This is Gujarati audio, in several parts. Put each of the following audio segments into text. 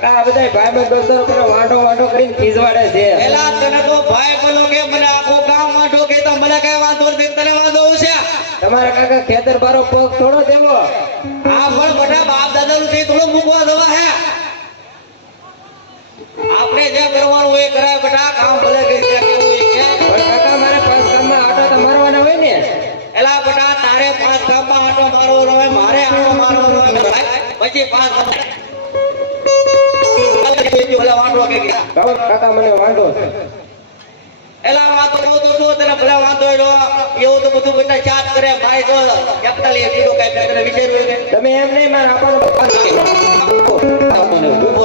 કાકા આ બધા ભાઈ બંધ દોસ્તો પેલો વાંઢો વાંઢો કરીને ખીજવાડે છે. એલા તને તો ભાઈ બોલો કે મને આખો ગામ વાંઢો કે તો મને કઈ વાંધો નથી તને વાંધો છે? તમારા કાકા ખેતર બારો પગ થોડો દેવો. આ પણ બધા બાપ દાદા નું થોડો મૂકવા દવા હે. આપણે જે કરવાનું હોય કરાય બેટા કામ ભલે કરી પણ કાકા મારે પાંચ કામમાં આટો તો મારવાના હોય ને. એલા બેટા તારે પાંચ ગામમાં આટો મારવાનો હોય મારે આટો મારવાનો હોય પછી પાંચ ભલે વાંઢો કે ગયા. કાકા મને વાંધો એલા વાતો તો શું તને ભલે વાંધો એવું તો બધું કરે ભાઈ તો કઈ તને વિચાર્યું તમે એમ નહીં મારા આપવાનો ઊભો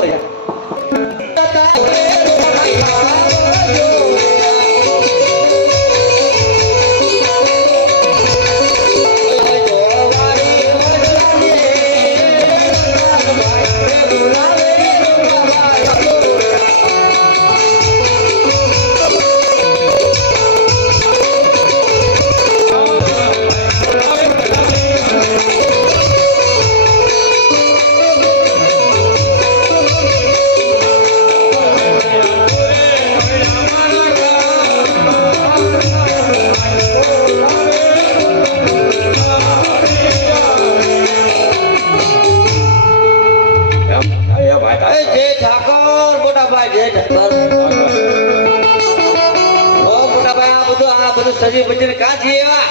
આ બધું આ બધું સજી બચીને કાં છે એવા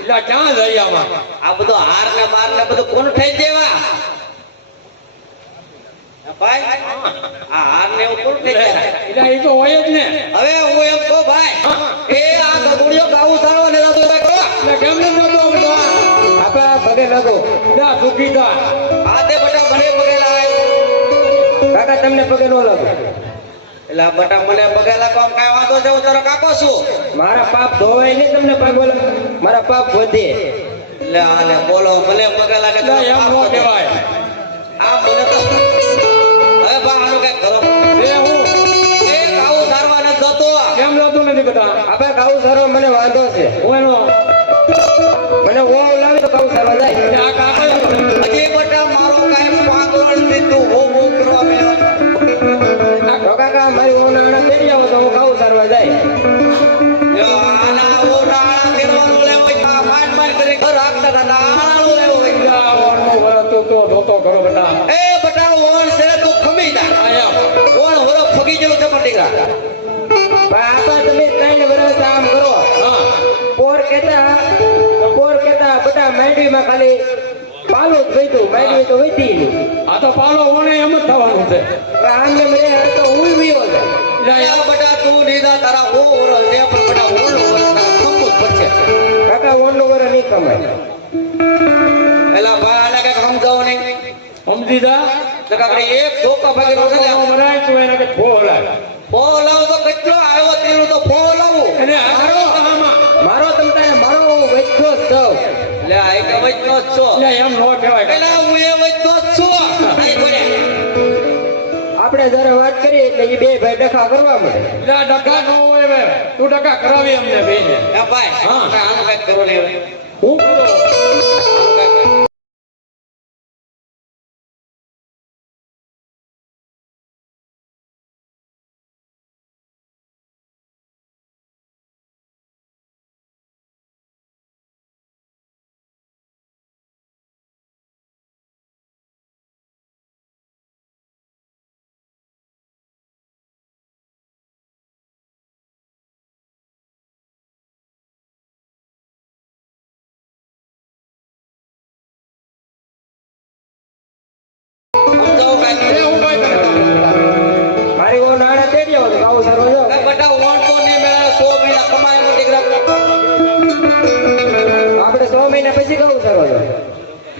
એટલે ક્યાં જઈ આમાં આ બધો હાર ને બાર ને બધું કોણ થઈ દેવા? ભાઈ? આ હાર ને એવું કોણ થઈ જાય એટલે એ તો હોય જ ને. હવે હું એમ કહું ભાઈ એ આ ગગુડિયો ગાવું સારો ને દાદુ ભાઈ કરો. એટલે કેમ નથી થતો આમ તો? લાગો જા સુખી થા. આ તે બટા મને પગેલા કાકા તમને પગે ન લાગો. એટલે આ બટા મને પગેલા કોમ કઈ વાંધો છે હું તારો કાકો છું. મારા પાપ ધોવાય નહીં તમને પગ બોલો મારા પાપ વધે. એટલે આને બોલો મને પગેલા કે એમ નો કહેવાય. આ મને તો હવે બા આનું કંઈક કરો. એ હું. એ ગાવું સારવા ન જતો. કેમ જતું નથી બધા? હવે ગાવું સારો મને વાંધો છે. હું એનો? મને ઓ લાવી તો ગાવું સારવા જાય. આ કાકા. હજી બટા મારો વાંધો નથી તું હો હો કરવા મેં મારી ઓવ તેડી આવો તો હું ગાવું સારવા જાય. પણ તમે ત્રણ વર્ષ આમ કરો. પોર કેતા પોર કેતા બધા મેંડીમાં ખાલી પાલું જ વૈતું માંડવી તો વૈતી નહીં આ તો પાલો ઓણે એમ જ થવાનું છે. આને આમને તો હું વિયો છે. યા બટા તું નીદા તારા ઓ ઓર છે પણ બટા ખમવું જ પડશે કાકા ઓનનો વર નહીં કમાય. એલા ભાઈ આને કંઈક સમજાવો નહીં? સમજી જા. તો કે એક ધોકા ભાગી રોકે છે મરાય તો એને કે ફોલ જ છો. એમ ન કહેવાય પેલા હું એ વચનો જ છું. આપણે જયારે વાત કરીએ એટલે એ બે ભાઈ ડખા કરવા મળે. એટલે ડખા ન હોય તું ડખા કરાવી અમને બેયને. ભાઈ. હા. કંઈક કરો ને હું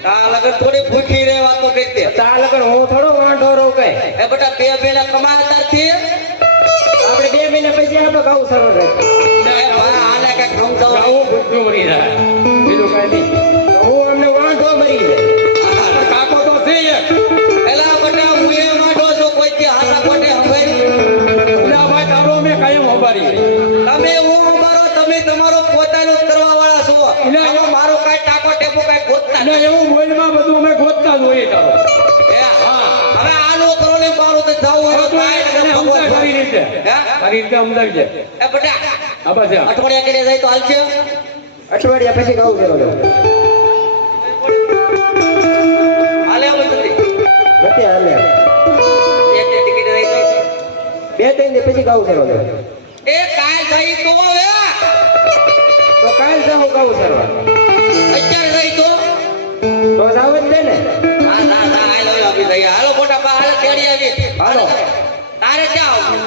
આ લગન થોડી ભૂખી રહે વાતો કરી દે. આ લગન હું થોડો વાંઢો રહું કઈ? એ બધા બે મહિના કમાતા થી આપણે બે મહિના પછી આપણે ગાવું સારું રહે. આને કાંઈક સમજાવો ને. ભૂખ્યું મરી જાય. બીજું કઈ નહીં. હું અમને વાંઢો મરી જાય. એટલે એવું મોબાઈલમાં બધું અમે ગોતતા જ હોઈએ તારો હવે ને મારું તો જાવું રીતે? રીતે છે. એ બેટા બસ અઠવાડિયા કેડે જાય તો હાલશે અઠવાડિયા પછી હાલે નથી હાલે. બે ત્રણ ને પછી ગાવું છું એ કાલ થઈ તો તો કાલ જાઉં કહું સરવા અત્યારે થઈ તો. તો જાવ જ ના. તેડી આવી. હાલો. તારે ક્યાં આવું?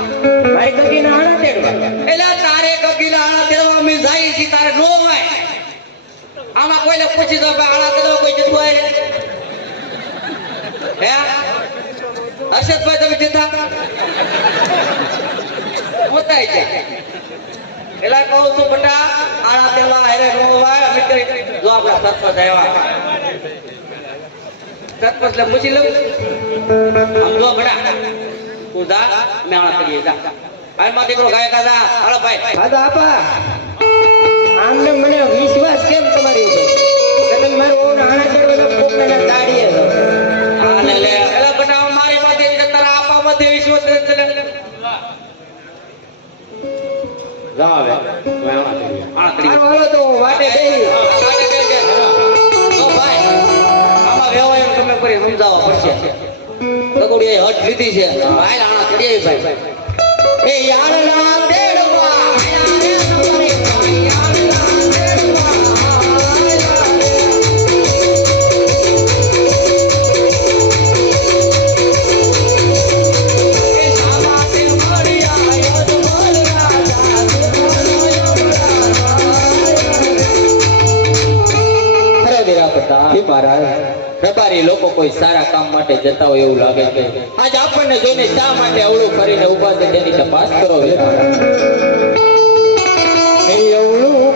મારી કગીને આણા તેડવા એલા તારે કગીલા આણા તેડવા અમે જાય છે તારે નો હોય. આમાં કોઈને પૂછી દો ભાઈ આળા તેડવા કોઈ જતું હોય? હે? હર્ષદભાઈ તમે જતા? પોતાય છે. એલા કહું છું બટા આણા તેડવા હેરે નો હોય. અમે કરી જો આપણા સત્પથ આવ્યા. સત્પથ એટલે પૂછી લઉં. આમ જો તું જા મેં કરીએ જા હાલમાં દીકરો ગાય કાદા હાલો છો સમજાવવા પડશે. ગગોડી હટ લીધી છે ભાઈ આણા કરીએ ભાઈ એ યારના તેડવા આયા રબારી લોકો કોઈ સારા કામ માટે જતા હોય એવું લાગે છે. આજે આપણને જોઈને શા માટે અવળું ફરીને ઊભા છે તેની તપાસ કરો અવળું